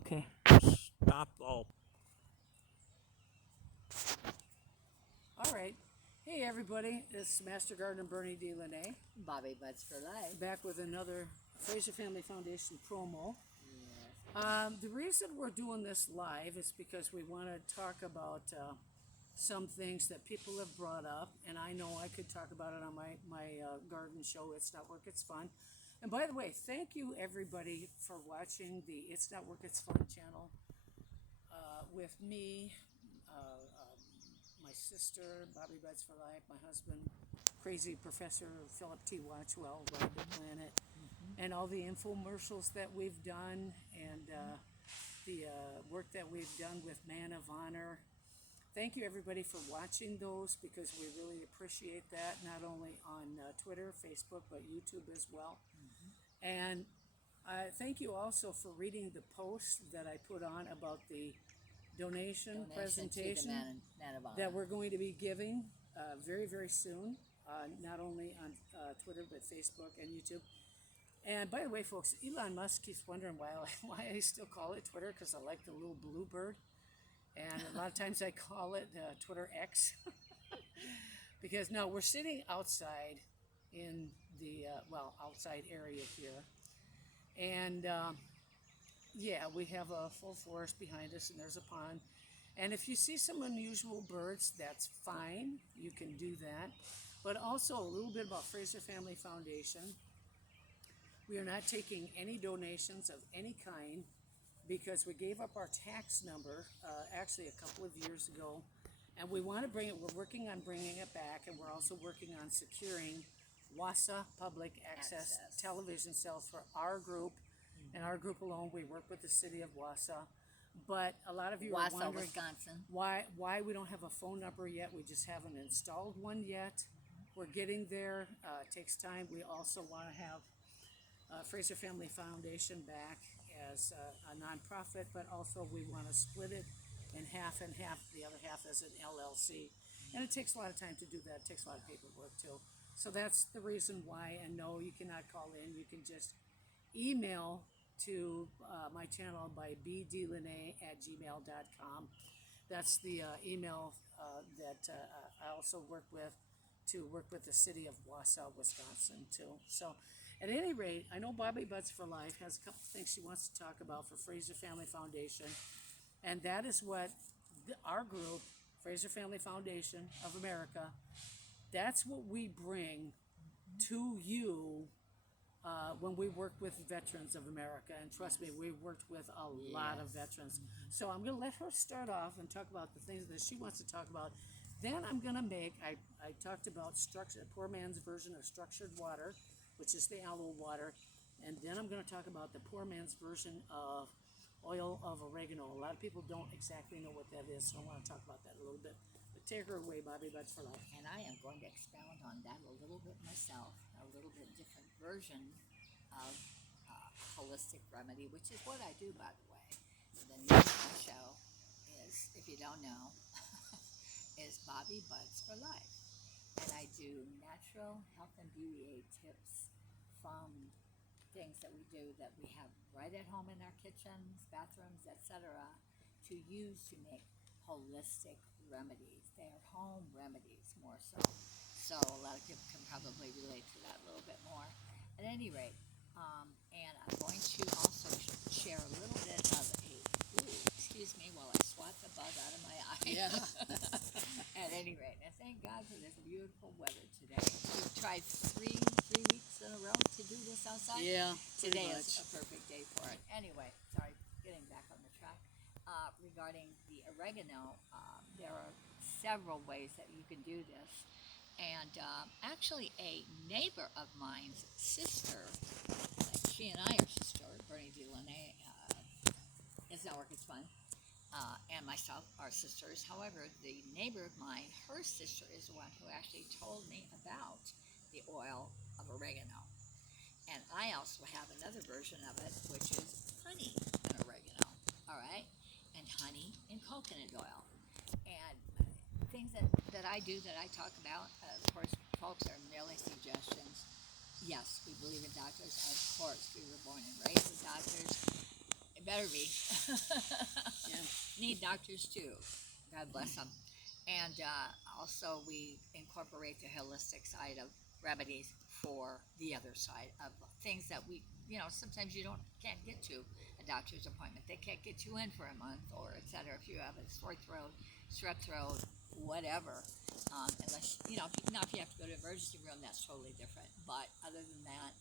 Okay. Stop. Oh. All right. Hey, everybody. It's Master Gardener Bernie D. Lene Bobby Buds for Life. back with another Fraser Family Foundation promo. Yes. The reason we're doing this live is because we want to talk about some things that people have brought up, and I know I could talk about it on my garden show, It's Not Work, It's Fun. And by the way, thank you everybody for watching the It's Not Work, It's Fun channel with me, my sister, Bobby Buds for Life, my husband, crazy Professor Philip T. Watchwell, Ride the Planet, and all the infomercials that we've done, and the work that we've done with Man of Honor. Thank you everybody for watching those, because we really appreciate that, not only on Twitter, Facebook, but YouTube as well. And thank you also for reading the post that I put on about the donation presentation to the man of Honor. that we're going to be giving very, very soon, not only on Twitter, but Facebook and YouTube. And by the way, folks, Elon Musk keeps wondering why I still call it Twitter, because I like the little blue bird. And a lot of times I call it Twitter X. Because no, we're sitting outside in the, outside area here. And yeah, we have a full forest behind us, and there's a pond. And if you see some unusual birds, that's fine. You can do that. But also a little bit about Fraser Family Foundation. We are not taking any donations of any kind, because we gave up our tax number actually a couple of years ago. And we want to bring it, we're working on bringing it back, and we're also working on securing WASA public access television sales for our group. And our group alone, we work with the city of Wausau. But a lot of you are Wausau, wondering Wisconsin. why we don't have a phone number yet. We just haven't installed one yet. We're getting there. It takes time. We also want to have Fraser Family Foundation back as a nonprofit, but also we want to split it in half and half, the other half as an LLC. And it takes a lot of time to do that. It takes a lot of paperwork too. So that's the reason why. And no, you cannot call in. You can just email to my channel by bdlene@gmail.com. That's the email that I also work with the city of Wausau, Wisconsin too. So at any rate, I know Bobby Buds for Life has a couple things she wants to talk about for Fraser Family Foundation. And that is what our group, Fraser Family Foundation of America, that's what we bring to you when we work with Veterans of America. And trust me, we've worked with a lot of veterans. So I'm going to let her start off and talk about the things that she wants to talk about. Then I'm going to I talked about poor man's version of structured water, which is the aloe water. And then I'm going to talk about the poor man's version of oil of oregano. A lot of people don't exactly know what that is, so I want to talk about that a little bit. But take her away, Bobby Buds for Life. And I am going to expound on that a little bit myself, a little bit different version of holistic remedy, which is what I do, by the way. The name of my show is, if you don't know, is Bobby Buds for Life. And I do natural health and beauty aid tips from things that we do that we have right at home in our kitchens, bathrooms, etc., to use to make holistic remedies. They are home remedies more so. So a lot of people can probably relate to that a little bit more. At any rate, and I'm going to also share a little bit of excuse me while I swat the bug out of my eye. Yeah. At any rate, and thank God for this beautiful weather today. We've tried three weeks in a row to do this outside. Yeah, Today is a perfect day for it. Anyway, sorry, getting back on the track. Regarding the oregano, there are several ways that you can do this. And actually, a neighbor of mine's sister, she and I are sister, Bernie D. Lene, It's Not Work, It's Fun, and myself are sisters. However, the neighbor of mine, her sister, is the one who actually told me about the oil of oregano. And I also have another version of it, which is honey and oregano, all right? And honey and coconut oil. And things that I do, that I talk about, of course, folks, are merely suggestions. Yes, we believe in doctors. Of course, we were born and raised with doctors. It better be. Yeah. Need doctors too. God bless them. And also, we incorporate the holistic side of remedies for the other side of things that we, sometimes you can't get to a doctor's appointment. They can't get you in for a month or et cetera. If you have a sore throat, strep throat, whatever. Unless, if you have to go to the emergency room, that's totally different. But other than that,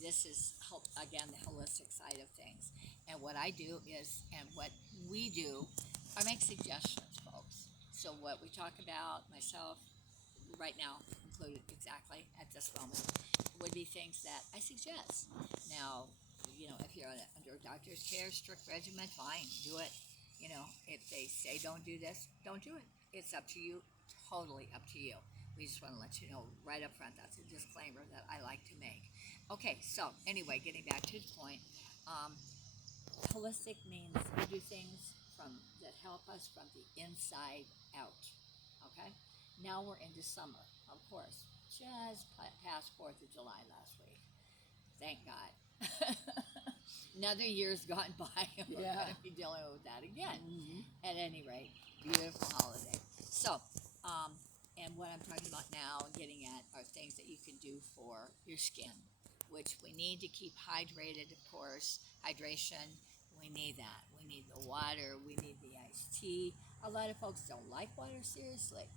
this is, again, the holistic side of things. And what I do is, and what we do, I make suggestions, folks. So what we talk about, myself, right now, included exactly at this moment, would be things that I suggest. Now, if you're under a doctor's care, strict regimen, fine, do it. If they say don't do this, don't do it. It's up to you, totally up to you. We just want to let you know right up front. That's a disclaimer that I like to make. Okay, so anyway, getting back to the point, um, holistic means we do things that help us from the inside out. Okay, now we're into summer, of course. Just past 4th of July last week. Thank God. Another year's gone by, and we're Yeah. going to be dealing with that again. Mm-hmm. At any rate, beautiful holiday. So, and what I'm talking about now, getting at, are things that you can do for your skin, which we need to keep hydrated, of course. Hydration, we need that. We need the water, we need the iced tea. A lot of folks don't like water, seriously.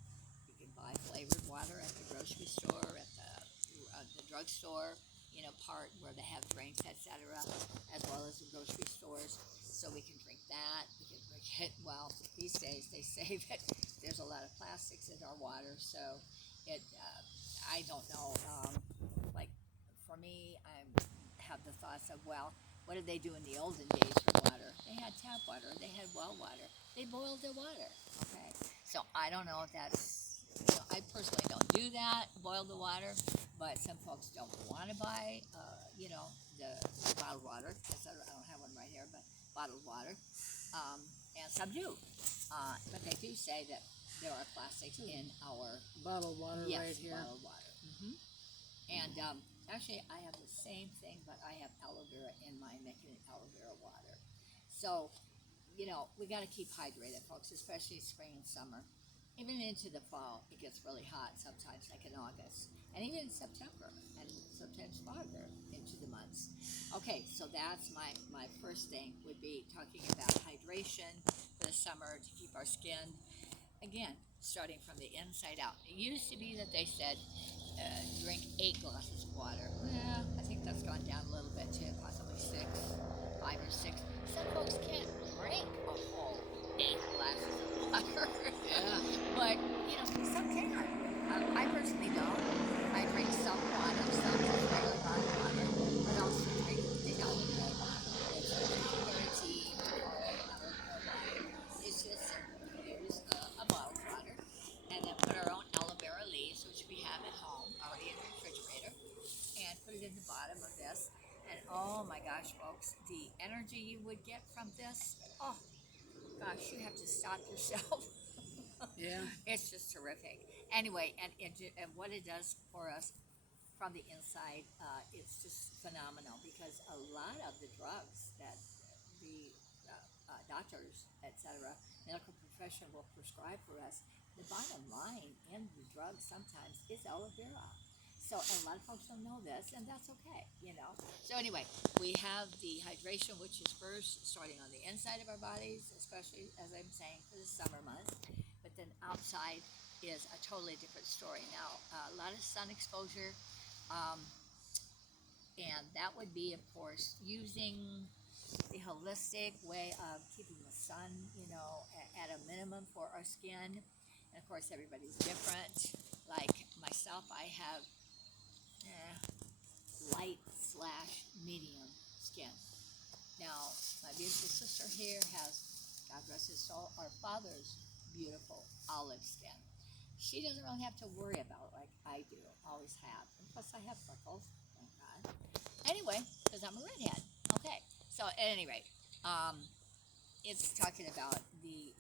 You can buy flavored water at the grocery store, at the drugstore, part where they have drinks, etc., as well as the grocery stores. So we can drink that. We can drink it. Well, these days they say that there's a lot of plastics in our water, so I don't know. Like for me, I have the thoughts of, well, what did they do in the olden days for water? They had tap water. They had well water. They boiled their water. Okay, so I don't know if that's. I personally don't do that, boil the water, but some folks don't want to buy, the bottled water. I don't have one right here, but bottled water, and some do. But they do say that there are plastics in our Bottled water right here. bottled water. And actually, I have the same thing, but I have aloe vera in mine, making it aloe vera water. So, we got to keep hydrated, folks, especially spring and summer. Even into the fall, it gets really hot sometimes, like in August, and even in September, and sometimes farther into the months. Okay, so that's my first thing would be talking about hydration for the summer to keep our skin, again, starting from the inside out. It used to be that they said drink 8 glasses of water. Yeah, I think that's gone down a little bit too, possibly 6, 5 or 6. Some folks can't drink a whole 8 glasses of water. Yeah. But, some can. I personally don't. I drink some water, some regular bottled water, but also drink the aloe vera water. Guaranteed aloe vera water. It's just simple. We use a bottled water and then put our own aloe vera leaves, which we have at home already in the refrigerator, and put it in the bottom of this. And oh my gosh, folks, the energy you would get from this, oh gosh, you have to stop yourself. Yeah. It's just terrific. Anyway, and what it does for us from the inside, it's just phenomenal because a lot of the drugs that the doctors, etc., medical profession will prescribe for us, the bottom line in the drugs sometimes is aloe vera. So a lot of folks don't know this, and that's okay. So anyway, we have the hydration, which is first starting on the inside of our bodies, especially, as I'm saying, for the summer months. But then outside is a totally different story. Now, a lot of sun exposure, and that would be, of course, using the holistic way of keeping the sun, at a minimum for our skin. And of course, everybody's different. Like myself, I have light / medium skin. Now, my beautiful sister here has, God rest his soul, our father's beautiful olive skin. She doesn't really have to worry about it like I do, always have. And plus, I have freckles, thank God. Anyway, because I'm a redhead. Okay, so at any rate, it's talking about the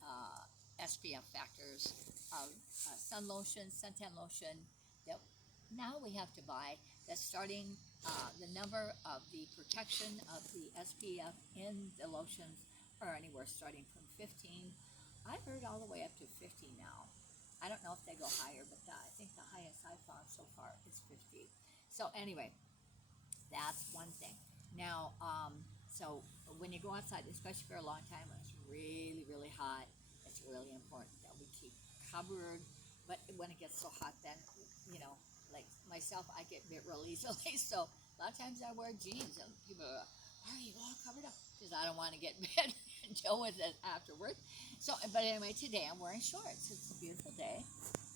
SPF factors of sun lotion, suntan lotion that now we have to buy that's starting the number of the protection of the SPF in the lotions are anywhere starting from 15. I've heard all the way up to 50 now. I don't know if they go higher, but I think the highest I've found so far is 50. So anyway, that's one thing. Now, so when you go outside, especially for a long time, when it's really, really hot, it's really important that we keep covered. But when it gets so hot, then, like myself, I get bit real easily. So a lot of times I wear jeans, and people are, why are you all covered up? Because I don't want to get bit and deal with it afterwards. So, but anyway, today I'm wearing shorts. It's a beautiful day,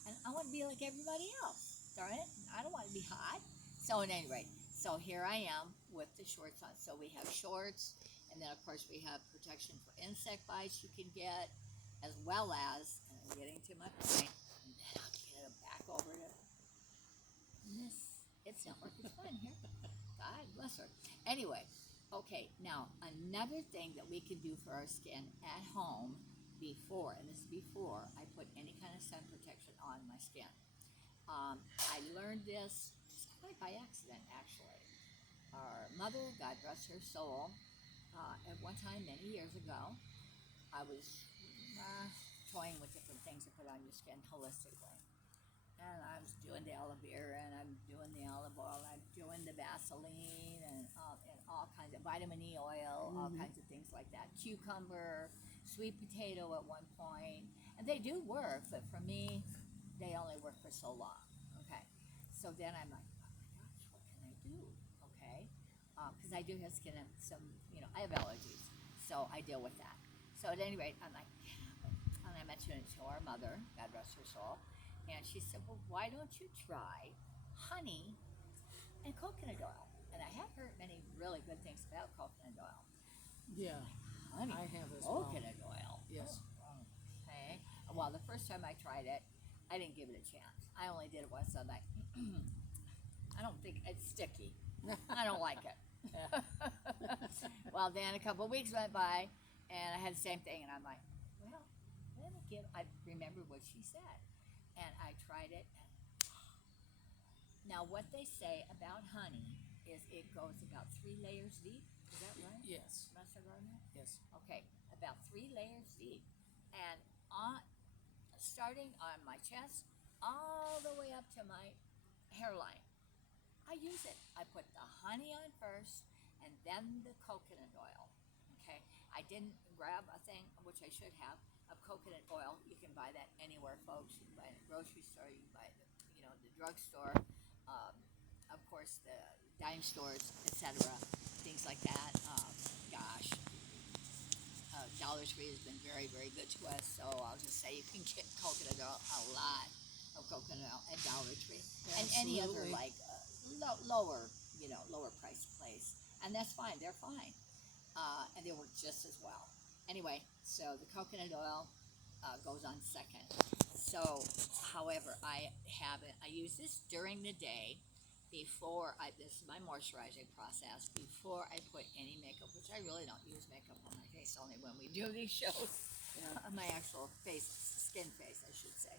and I want to be like everybody else. Darn it, I don't want to be hot. So at any rate, so here I am with the shorts on. So we have shorts, and then of course we have protection for insect bites you can get, as well as, and I'm getting to my point, and then I'll get it back over to this. It's not working fine here. God bless her. Anyway, okay, now another thing that we can do for our skin at home before, and this is before I put any kind of sun protection on my skin. I learned this just quite by accident, actually. Our mother, God rest her soul, at one time many years ago, I was toying with different things to put on your skin holistically. And I was doing the aloe vera, and I'm doing the olive oil, and I'm doing the Vaseline, and all kinds of vitamin E oil, all kinds of things like that. Cucumber, sweet potato at one point, and they do work, but for me, they only work for so long. Okay, so then I'm like, oh my gosh, what can I do? Okay, because I do have skin, some, I have allergies, so I deal with that. So at any rate, I'm like, yeah, and I mentioned it to our mother, God rest her soul. And she said, well, why don't you try honey and coconut oil? And I have heard many really good things about coconut oil. Yeah, Honey, I have as well. coconut oil. Yes. Oh, okay. Well, the first time I tried it, I didn't give it a chance. I only did it once. I'm like, I don't think it's sticky. I don't like it. Well, then a couple of weeks went by, and I had the same thing, and I'm like, well, I remember what she said. And I tried it. Now, what they say about honey is it goes about 3 layers deep. Is that right? Yes. Master Gardener? Yes. Okay, about 3 layers deep. And starting on my chest, all the way up to my hairline. I use it. I put the honey on first, and then the coconut oil. Okay, I didn't grab a thing, which I should have, of coconut oil. You can buy that anywhere, folks. You can buy it at the grocery store. You can buy it at the drugstore. Of course, the dime stores, etc. Things like that. Gosh, Dollar Tree has been very, very good to us. So I'll just say you can get coconut oil, a lot of coconut oil at Dollar Tree, and any other like lower price place, and that's fine. They're fine, and they work just as well. Anyway, so the coconut oil goes on second. So, however, I use this during the day before this is my moisturizing process before I put any makeup, which I really don't use makeup on my face, only when we do these shows. My actual skin face, I should say.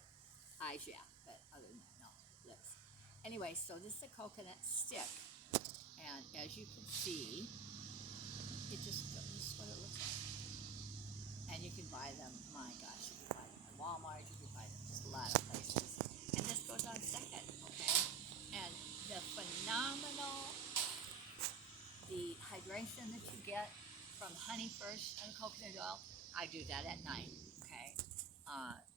Eyes, yeah, but other than that, no, lips. Anyway, so this is a coconut stick, and as you can see, this is what it looks like. And you can buy them, my gosh, you can buy them at Walmart, you can buy them just a lot of places. And this goes on second, okay? And the hydration that you get from honey first and coconut oil, I do that at night, okay?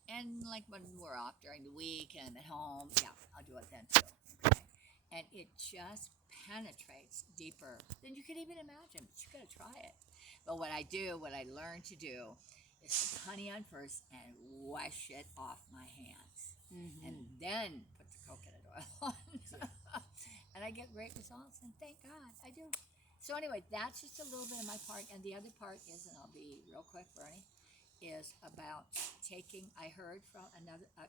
And like when we're off during the week and I'm at home, yeah, I'll do it then too, okay? And it just penetrates deeper than you could even imagine, but you gotta try it. But what I learned to do is put honey on first and wash it off my hands. And then put the coconut oil on. And I get great results, and thank God I do. So anyway, that's just a little bit of my part. And the other part is, and I'll be real quick, Bernie, is about I heard from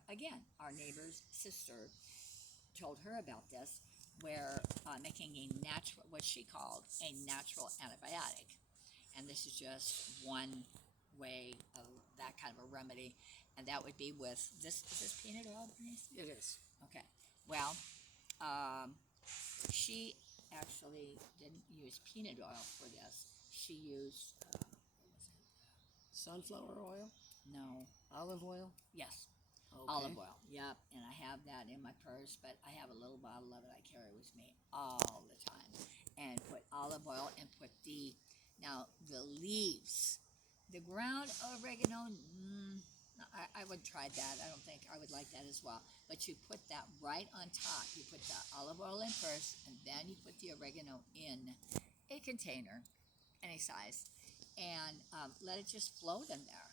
again, our neighbor's sister told her about this, where making what she called a natural antibiotic. And this is just one way of that kind of a remedy, and that would be with this. Is this peanut oil, Bernice? It is. Okay. Well, she actually didn't use peanut oil for this. She used, what was it? Sunflower oil? No, Olive oil? yes, Okay. olive oil. Yep, and I have that in my purse, but I have a little bottle of it I carry with me all the time. And put olive oil and put now the leaves, the ground oregano. I would try that. I don't think I would like that as well. But you put that right on top. You put the olive oil in first, and then you put the oregano in a container, any size, and let it just float in there.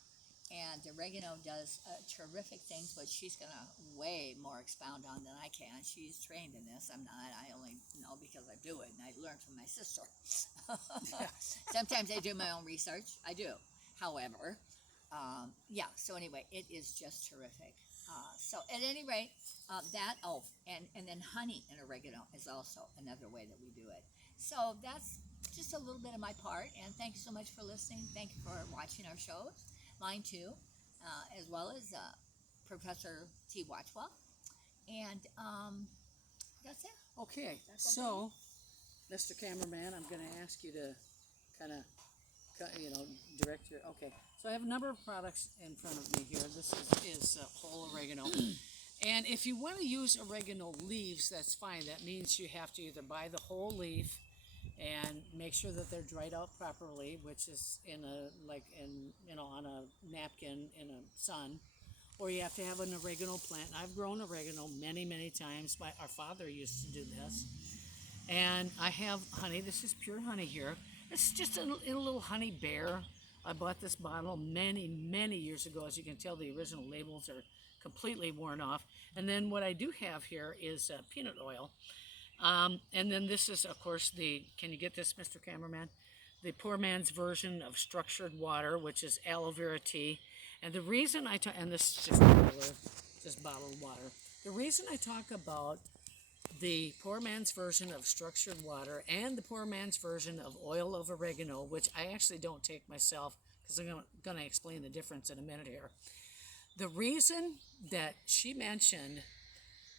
And the oregano does terrific things, but she's going to way more expound on than I can. She's trained in this. I'm not. I only know because I do it, and I learned from my sister. Sometimes I do my own research. I do. However, yeah, so anyway, it is just terrific. So at any rate, and then honey and oregano is also another way that we do it. So that's just a little bit of my part, and thank you so much for listening. Thank you for watching our shows. Mine too, as well as Professor T. Watchwell. And that's it. Okay, so, Mr. Cameraman, I'm going to ask you to kind of, direct your, okay. So I have a number of products in front of me here. This is whole oregano. And if you want to use oregano leaves, that's fine. That means you have to either buy the whole leaf and make sure that they're dried out properly, which is on a napkin in a sun, or you have to have an oregano plant. I've grown oregano many, many times. Our father used to do this. And I have honey. This is pure honey here. It's just a little honey bear. I bought this bottle many, many years ago. As you can tell, the original labels are completely worn off. And then what I do have here is peanut oil. And then this is, of course, can you get this, Mr. Cameraman? The poor man's version of structured water, which is aloe vera tea. And the reason and this is just bottled water. The reason I talk about the poor man's version of structured water and the poor man's version of oil of oregano, which I actually don't take myself, because I'm going to explain the difference in a minute here. The reason that she mentioned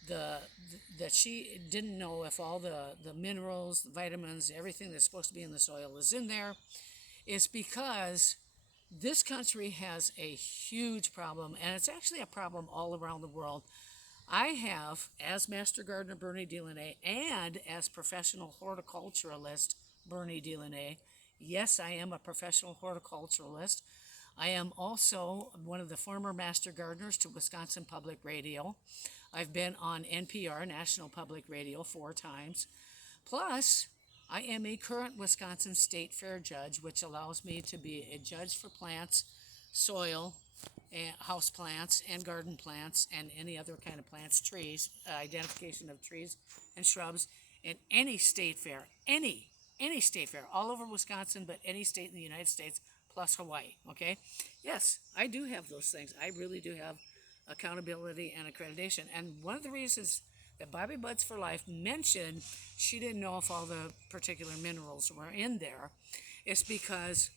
that she didn't know if all the minerals, the vitamins, everything that's supposed to be in the soil is in there, is because this country has a huge problem, and it's actually a problem all around the world. I have, as Master Gardener Bernie Delaney and as professional horticulturalist Bernie Delaney, yes, I am a professional horticulturalist. I am also one of the former master gardeners to Wisconsin Public Radio. I've been on NPR, National Public Radio, 4 times. Plus, I am a current Wisconsin State Fair judge, which allows me to be a judge for plants, soil, and house plants, and garden plants, and any other kind of plants, trees, identification of trees and shrubs in any state fair, any state fair, all over Wisconsin, but any state in the United States, plus Hawaii, okay? Yes, I do have those things. I really do have accountability and accreditation. And one of the reasons that Bobby Buds for Life mentioned she didn't know if all the particular minerals were in there is because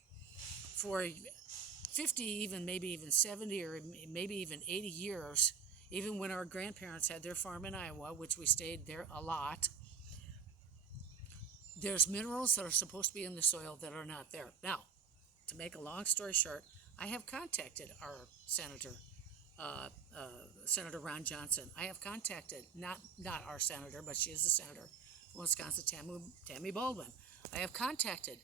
for 50, even maybe even 70 or maybe even 80 years, even when our grandparents had their farm in Iowa, which we stayed there a lot, there's minerals that are supposed to be in the soil that are not there. Now, to make a long story short, I have contacted our senator, Senator Ron Johnson. I have contacted, not our senator, but she is the senator from Wisconsin, Tammy Baldwin. I have contacted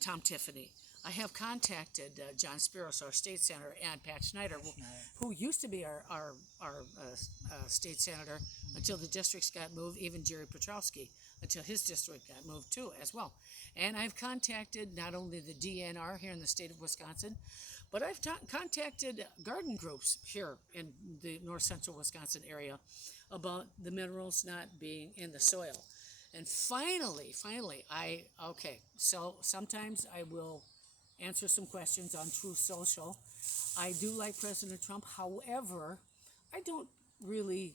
Tom Tiffany. I have contacted John Spiros, our state senator, and Pat Schneider, who used to be our state senator until the districts got moved, even Jerry Petrowski, until his district got moved too as well. And I've contacted not only the DNR here in the state of Wisconsin, but I've contacted garden groups here in the north central Wisconsin area about the minerals not being in the soil. And finally, so sometimes I will answer some questions on Truth Social. I do like President Trump. However, I don't really,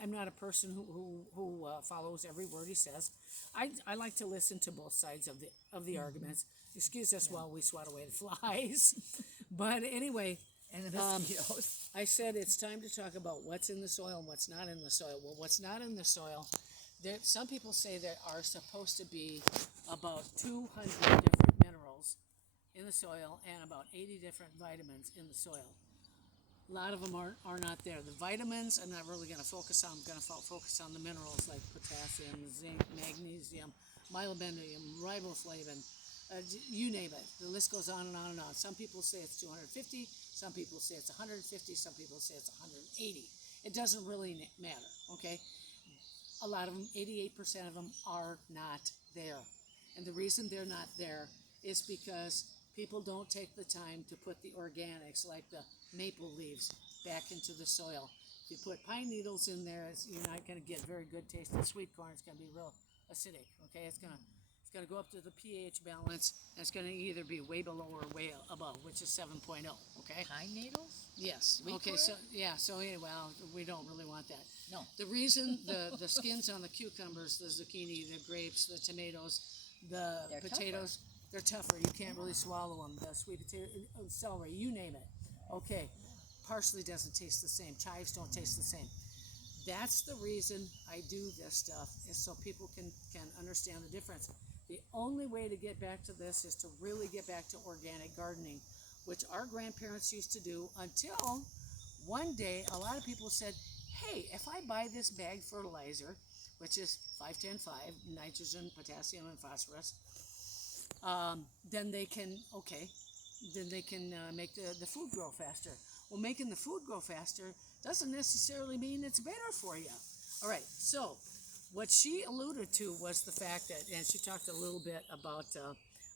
I'm not a person who follows every word he says. I like to listen to both sides of the arguments. Excuse us while we swat away the flies. But anyway, And the mosquitoes. I said it's time to talk about what's in the soil and what's not in the soil. Well, what's not in the soil, Some people say there are supposed to be about 200 different minerals in the soil and about 80 different vitamins in the soil. A lot of them are not there. The vitamins, I'm not really going to focus on. I'm going to focus on the minerals like potassium, zinc, magnesium, molybdenum, riboflavin, you name it. The list goes on and on and on. Some people say it's 250. Some people say it's 150. Some people say it's 180. It doesn't really matter, okay? A lot of them, 88% of them, are not there. And the reason they're not there is because people don't take the time to put the organics, like the maple leaves, back into the soil. If you put pine needles in there, you're not going to get very good tasting sweet corn. It's going to be real acidic, okay? It's going to go up to the pH balance, and it's going to either be way below or way above, which is 7.0, okay? Pine needles? Yes. Sweet Okay, corn? so anyway, well, we don't really want that. No. The reason the skins on the cucumbers, the zucchini, the grapes, the tomatoes, the They're potatoes, they're tougher. You can't really swallow them. The sweet potato, celery, you name it. Okay. Parsley doesn't taste the same. Chives don't taste the same. That's the reason I do this stuff, is so people can understand the difference. The only way to get back to this is to really get back to organic gardening, which our grandparents used to do, until one day a lot of people said, hey, if I buy this bag fertilizer, which is 5-10-5, nitrogen, potassium, and phosphorus, then they can make the food grow faster. Well, making the food grow faster doesn't necessarily mean it's better for you. All right, so what she alluded to was the fact that, and she talked a little bit about,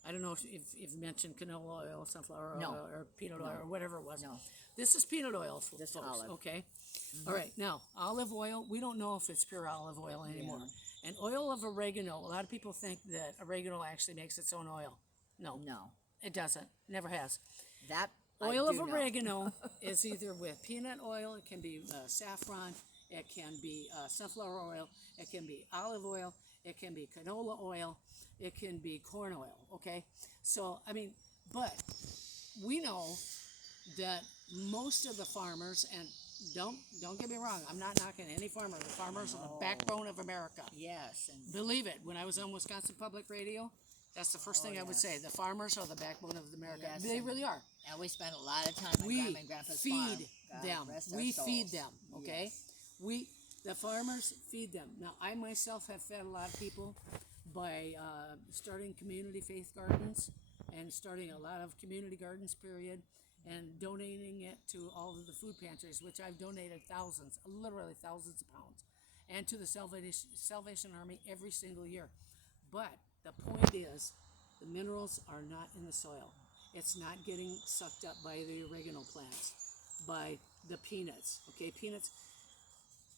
I don't know if you've mentioned canola oil, sunflower oil, or peanut oil, or whatever it was. No. This is peanut oil, This folks, olive. okay? All right, now, olive oil, we don't know if it's pure olive oil anymore. And oil of oregano, a lot of people think that oregano actually makes its own oil. No, No. it doesn't. Never has. That Oil I of do know. oregano is either with peanut oil, it can be saffron, it can be sunflower oil, it can be olive oil, it can be canola oil, it can be corn oil, okay? So, I mean, but we know that most of the farmers, and don't get me wrong, I'm not knocking any farmer. The farmers are the backbone of America. Yes. And Believe it, when I was on Wisconsin Public Radio, that's the first thing I would say. The farmers are the backbone of America. Yes, They and- really are. and we spent a lot of time on We Grandma and Grandpa's farm. feed God them. rest our We souls. feed them, okay? Yes. The farmers feed them. Now, I myself have fed a lot of people by starting community faith gardens and starting a lot of community gardens, period, and donating it to all of the food pantries, which I've donated thousands, literally thousands of pounds, and to the Salvation Army every single year. But the point is, the minerals are not in the soil. It's not getting sucked up by the oregano plants, by the peanuts. Okay, peanuts.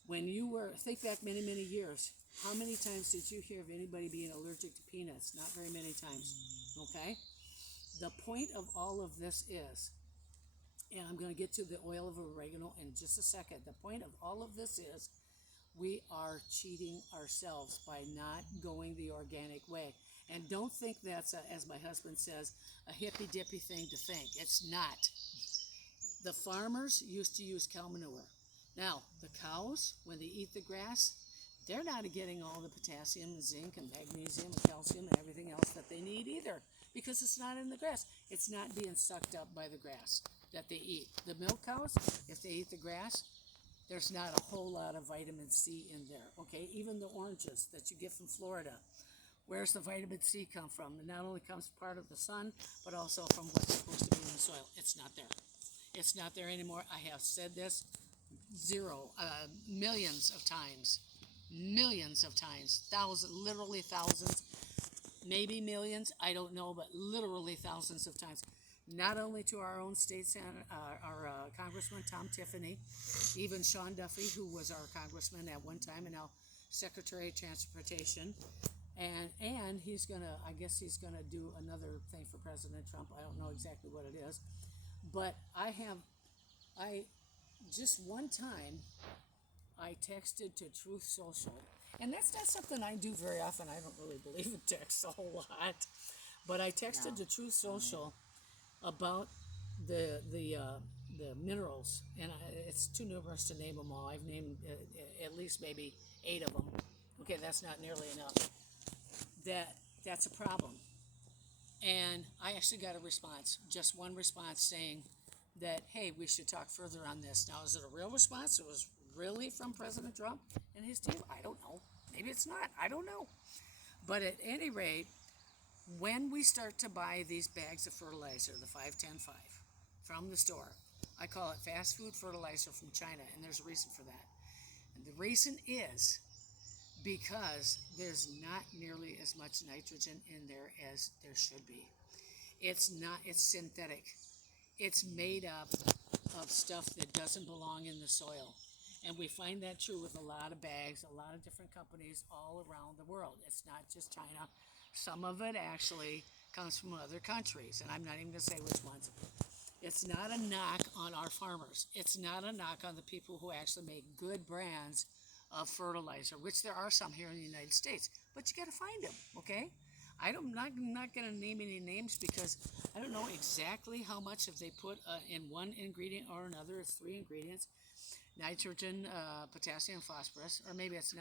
When you think back many, many years, how many times did you hear of anybody being allergic to peanuts? Not very many times. Okay? The point of all of this is, and I'm going to get to the oil of oregano in just a second. The point of all of this is, we are cheating ourselves by not going the organic way. And don't think that's, as my husband says, a hippy-dippy thing to think. It's not. The farmers used to use cow manure. Now, the cows, when they eat the grass, they're not getting all the potassium and zinc and magnesium and calcium and everything else that they need either, because it's not in the grass. It's not being sucked up by the grass that they eat. The milk cows, if they eat the grass, there's not a whole lot of vitamin C in there, okay? Even the oranges that you get from Florida, where's the vitamin C come from? It not only comes part of the sun, but also from what's supposed to be in the soil. It's not there. It's not there anymore. I have said this millions of times, literally thousands, maybe millions, I don't know, but literally thousands of times. Not only to our own state senator, our Congressman Tom Tiffany, even Sean Duffy, who was our congressman at one time and now Secretary of Transportation, and he's gonna, I guess he's gonna do another thing for President Trump. I don't know exactly what it is, but just one time, I texted to Truth Social, and that's not something I do very often. I don't really believe in text a whole lot, but I texted to Truth Social about the minerals, and it's too numerous to name them all. I've named at least maybe 8 of them, Okay, that's not nearly enough. That's a problem. And I actually got a response, just one response saying that, hey, we should talk further on this. Now, is it a real response? It was really from President Trump and his team? I don't know. Maybe it's not. I don't know. But at any rate, when we start to buy these bags of fertilizer, the 5-10-5, from the store, I call it fast food fertilizer from China, and there's a reason for that. And the reason is because there's not nearly as much nitrogen in there as there should be. It's not, it's synthetic. It's made up of stuff that doesn't belong in the soil. And we find that true with a lot of bags, a lot of different companies all around the world. It's not just China. Some of it actually comes from other countries, and I'm not even going to say which ones. It's not a knock on our farmers. It's not a knock on the people who actually make good brands of fertilizer, which there are some here in the United States. But you got to find them, okay? I'm not going to name any names because I don't know exactly how much if they put in one ingredient or another. It's 3 ingredients: nitrogen, potassium, phosphorus, or maybe it's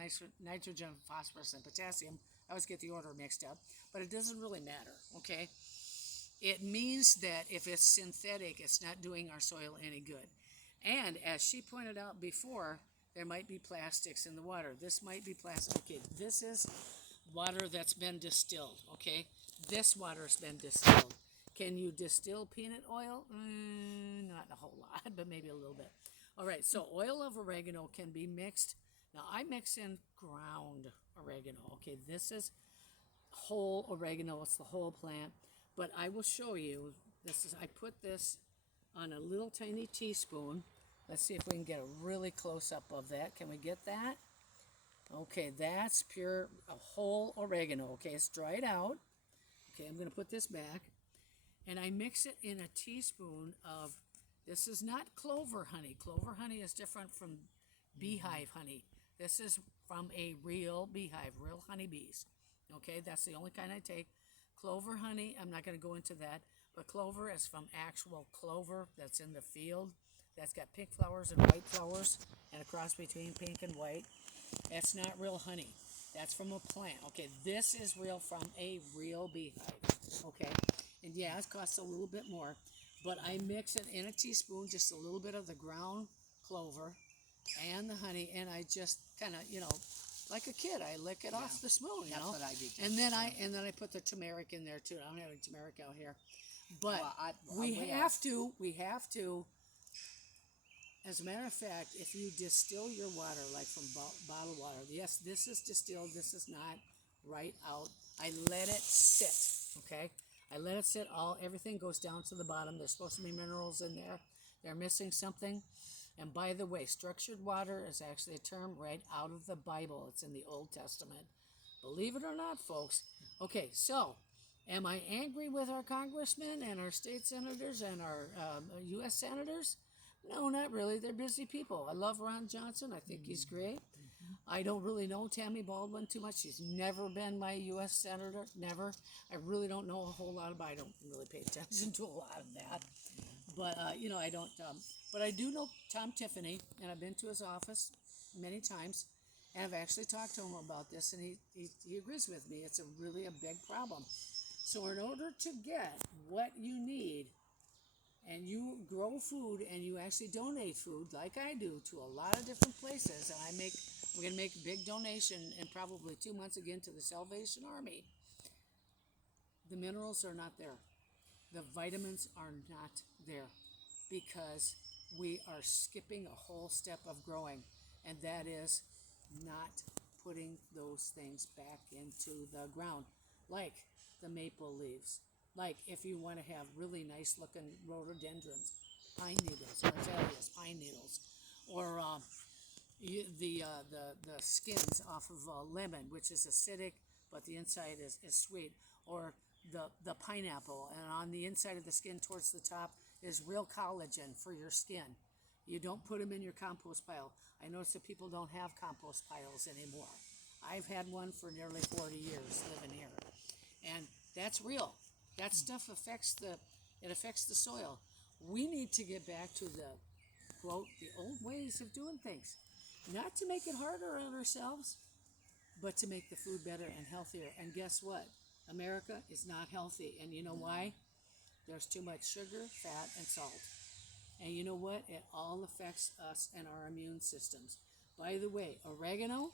nitrogen, phosphorus, and potassium. I always get the order mixed up, but it doesn't really matter, okay? It means that if it's synthetic, it's not doing our soil any good. And as she pointed out before, there might be plastics in the water. This might be plastic. Okay, this is water that's been distilled, okay? This water's been distilled. Can you distill peanut oil? Not a whole lot, but maybe a little bit. All right, so oil of oregano can be mixed. Now, I mix in ground oregano, okay? This is whole oregano. It's the whole plant. But I will show you, I put this on a little tiny teaspoon. Let's see if we can get a really close up of that. Can we get that? Okay, that's pure whole oregano. Okay, it's dried out. Okay, I'm going to put this back. And I mix it in a teaspoon of, this is not clover honey. Clover honey is different from beehive honey. This is from a real beehive, real honeybees. Okay, that's the only kind I take. Clover honey, I'm not going to go into that, but clover is from actual clover that's in the field. That's got pink flowers and white flowers, and a cross between pink and white. That's not real honey. That's from a plant. Okay, this is real from a real beehive. Okay, and yeah, it costs a little bit more, but I mix it in a teaspoon, just a little bit of the ground clover and the honey, and I just kind of, like a kid, I lick it off the spoon, That's what I do. And then I put the turmeric in there too. I don't have any turmeric out here, but we have to. As a matter of fact, if you distill your water, like from bottled water, yes, this is distilled. This is not right out. I let it sit. Okay, I let it sit. Everything goes down to the bottom. There's supposed to be minerals in there. They're missing something. And by the way, structured water is actually a term right out of the Bible. It's in the Old Testament. Believe it or not, folks. Okay, so am I angry with our congressmen and our state senators and our U.S. senators? No, not really. They're busy people. I love Ron Johnson. I think he's great. I don't really know Tammy Baldwin too much. She's never been my U.S. senator. Never. I really don't know a whole lot about it. I don't really pay attention to a lot of that. But, I don't. But I do know Tom Tiffany, and I've been to his office many times, and I've actually talked to him about this, and he agrees with me. It's really a big problem. So in order to get what you need, and you grow food and you actually donate food like I do to a lot of different places, and we're going to make a big donation in probably 2 months again to the Salvation Army. The minerals are not there. The vitamins are not there because we are skipping a whole step of growing, and that is not putting those things back into the ground, like the maple leaves. Like if you want to have really nice looking rhododendrons, pine needles, or azaleas, pine needles, or the skins off of lemon, which is acidic, but the inside is sweet, or the pineapple, and on the inside of the skin towards the top is real collagen for your skin. You don't put them in your compost pile. I notice that people don't have compost piles anymore. I've had one for nearly 40 years living here, and that's real. That stuff affects the soil. We need to get back to the, quote, the old ways of doing things. Not to make it harder on ourselves, but to make the food better and healthier. And guess what? America is not healthy. And you know why? There's too much sugar, fat, and salt. And you know what? It all affects us and our immune systems. By the way, oregano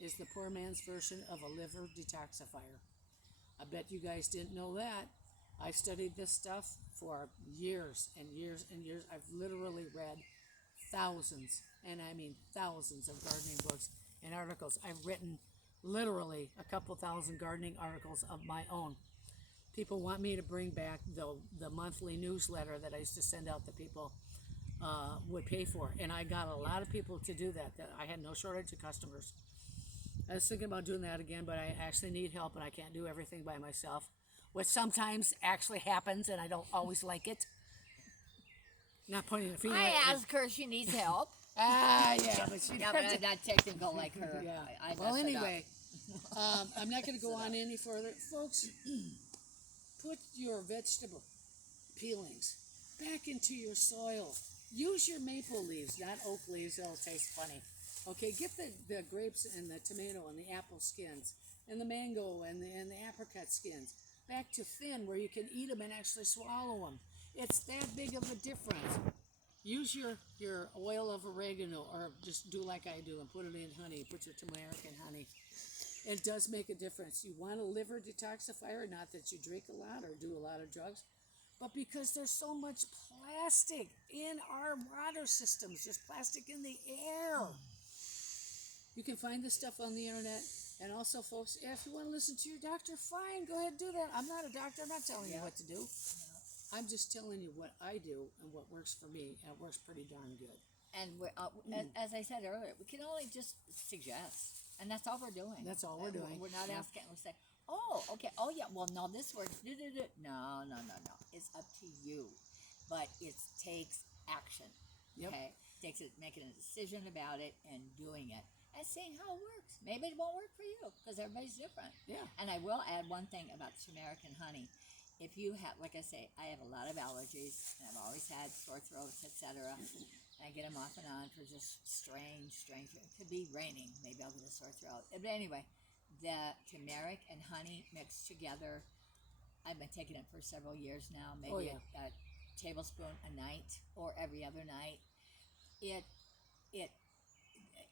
is the poor man's version of a liver detoxifier. I bet you guys didn't know that. I've studied this stuff for years and years and years. I've literally read thousands, and I mean thousands of gardening books and articles. I've written literally a couple thousand gardening articles of my own. People want me to bring back the monthly newsletter that I used to send out that people would pay for. And I got a lot of people to do that I had no shortage of customers. I was thinking about doing that again, but I actually need help and I can't do everything by myself, which sometimes actually happens and I don't always like it. Not pointing the finger. I ask her if she needs help. Yeah, but she Yeah, but I'm not technical like her. Yeah. I Well, mess it up. anyway, I'm not going to go on any further. Folks, put your vegetable peelings back into your soil. Use your maple leaves, not oak leaves. It'll taste funny. Okay, get the grapes and the tomato and the apple skins and the mango and the apricot skins back to thin where you can eat them and actually swallow them. It's that big of a difference. Use your oil of oregano, or just do like I do and put it in honey. Put your turmeric in honey. It does make a difference. You want a liver detoxifier, not that you drink a lot or do a lot of drugs, but because there's so much plastic in our water systems, just plastic in the air. You can find this stuff on the internet. And also, folks, if you want to listen to your doctor, fine, go ahead and do that. I'm not a doctor. I'm not telling you what to do. I'm just telling you what I do and what works for me, and it works pretty darn good. And as I said earlier, we can only just suggest, and that's all we're doing. That's all we're doing. We're not asking. We're saying, oh, okay, oh yeah, well, no, this works. No. It's up to you, but it takes action. Yep. Okay, it takes making a decision about it and doing it and seeing how it works. Maybe it won't work for you because everybody's different. Yeah. And I will add one thing about turmeric and honey. If you have, like I say, I have a lot of allergies, and I've always had sore throats, etc. I get them off and on for just strange. It could be raining. Maybe I'll get a sore throat. But anyway, the turmeric and honey mixed together, I've been taking it for several years now, maybe a tablespoon a night or every other night.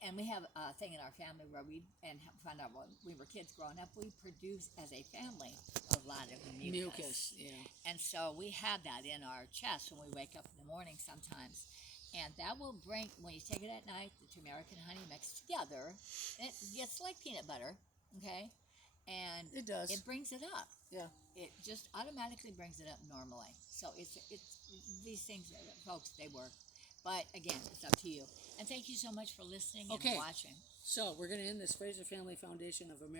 And we have a thing in our family where found out when we were kids growing up, we produce as a family a lot of mucus. Yeah. And so we have that in our chest when we wake up in the morning sometimes. And that will bring, when you take it at night, the turmeric and honey mixed together, it gets like peanut butter, okay? And It does. it brings it up. Yeah. It just automatically brings it up normally. So it's these things, folks, they work. But again, it's up to you. And thank you so much for listening and watching. So we're going to end this FRASER Family Foundation of America.